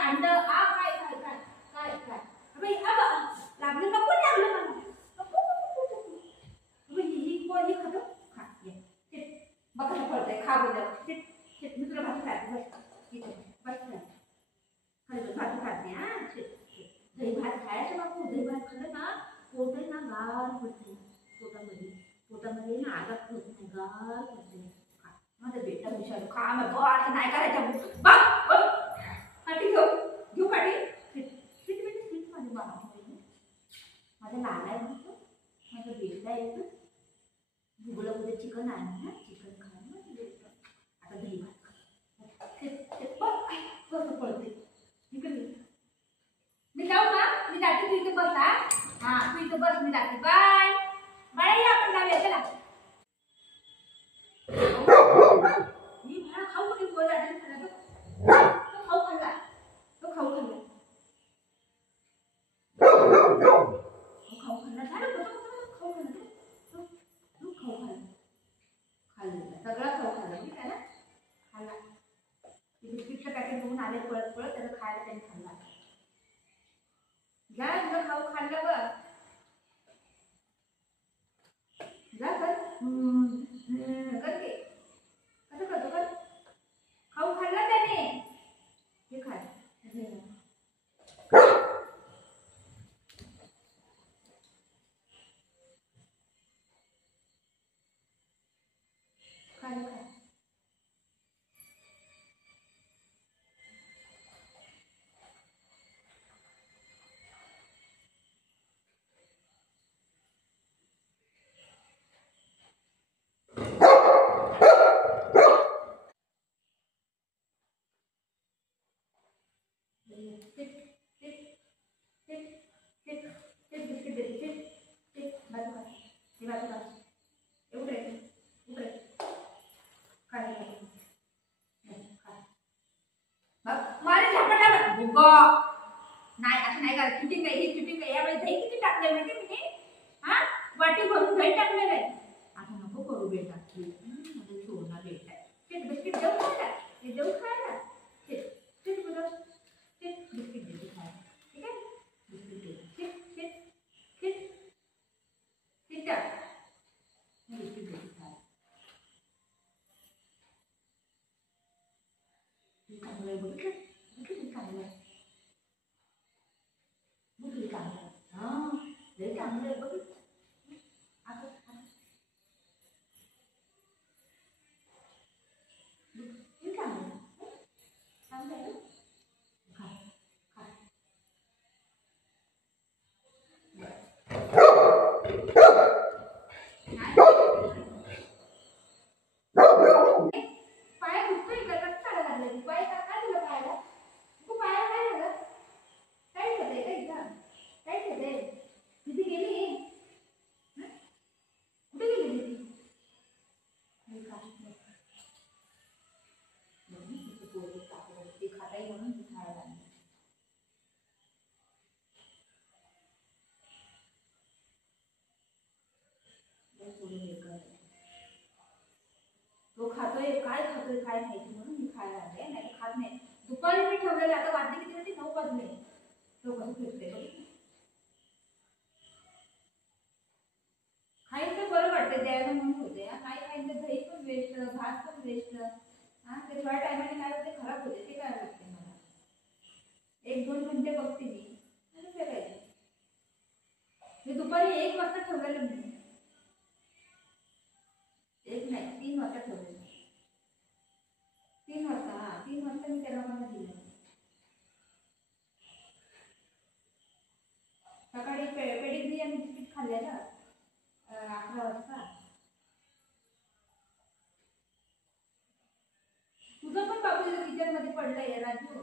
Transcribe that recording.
अंड आ काय काय काय काय काय अबे अब लागलं नको लागलं मला नको अबे ही कोण ही खातो खा ये बघा पडतंय खा बोललं मी तुला भात खाते बस इथे बस खाली भात खाते हा दही भात खायचं बापू दही भात खाल्लं ना पोट आहे ना गार पडते पोटामध्ये ना आगात होत नाही गार पडते माझा बेटा हुशार खा मग आता नाही करायचं बघ काठी घेऊ काठी स्वीट माझ्या बाबा माझा लाला आहे म्हणतो माझा बेटा आहे गुगला उद्या चिकन आहे ना चिकन खायला आता दही भात कसं पडते मी जाऊ का मी जाते तू इथे बस हा तू इथे बस मी जाते बाय बाय आपण जाऊया चला मी मला खाऊ कुठे बोल खाल्ला तो खाऊ खाल्ला खाऊ खाल्ला झालं खाऊ खाल्ला तू खाऊ खाल्ला सगळा खाऊ खाल्ला ठीक आहे ना खाल्ला बिस्किटचं पॅकेट घेऊन आले पळत पळत त्याला खायला त्यांनी खाल्ला जा तुझं खाऊ खाल्लं बघ जा कर करते कसं करतो कर खाऊ खाल्ला त्याने हे खाय खाय खाय नाही असं नाही करा चुटिंग आहे ही चुटिंग आहे यावेळी दही किती टाकले माहिती मी हा वाटी भरून दही टाकलेलं आहे आता नको करू बेटा माझा सोना बेटा आहे बिस्किट देऊ खायला हे देऊ खायला बिस्किट देते खायला ठीक आहे बिस्किट दे बिस्किट देते खायला चांगलं आहे बघितलं चांगलं आहे बघितलं चांगलं हां लय चांगलं आहे बघितलं तो खातोय काय माहिती म्हणून मी खायला आले नाही खात नाही दुपारी मी ठेवलेलं आता वाजले किती ते 9 वाजले तो कसं फिरते बघ खायचं बरं वाटतं द्यायला म्हणून होते काय खायचं दही पण वेस्ट भात पण वेस्ट हा ते थोड्या टायमाने काय होते खराब होते ते काय वाटते मला 1-2 घंटे बघते मी आणि फेकायचं मी दुपारी 1 वाजता ठेवलेलं मी 1 नाही 3 वाजता ठेवलेलं 3 वाजता 3 वाजता मी त्याला मला दिलं सकाळी पेडिग्री आणि बिस्किट खाल्लेलं 11 वाजता तुझं पण बाबू किचन मध्ये पडलंय राजू